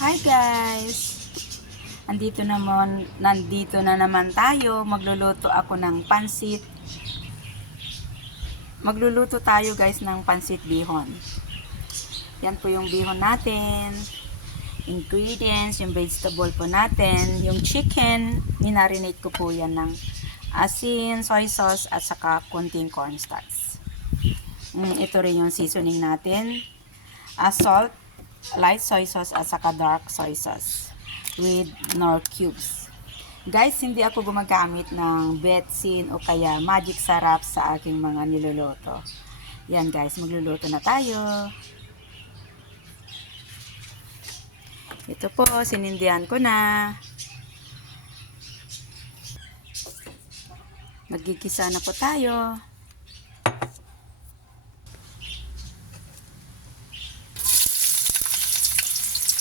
Hi guys! Nandito na naman tayo. Magluluto ako ng pansit. Magluluto tayo guys ng pansit bihon. Yan po yung bihon natin. Ingredients, yung vegetable po natin. Yung chicken, minarinate ko po yan ng asin, soy sauce, at saka konting cornstarch. Ito rin yung seasoning natin. Salt, light soy sauce at saka dark soy sauce with Knorr cubes. Guys, hindi ako gumagamit ng betsin o kaya magic sarap sa aking mga niluluto. Yan guys, magluluto na tayo. Ito po, sinindihan ko na. Magigisa na po tayo.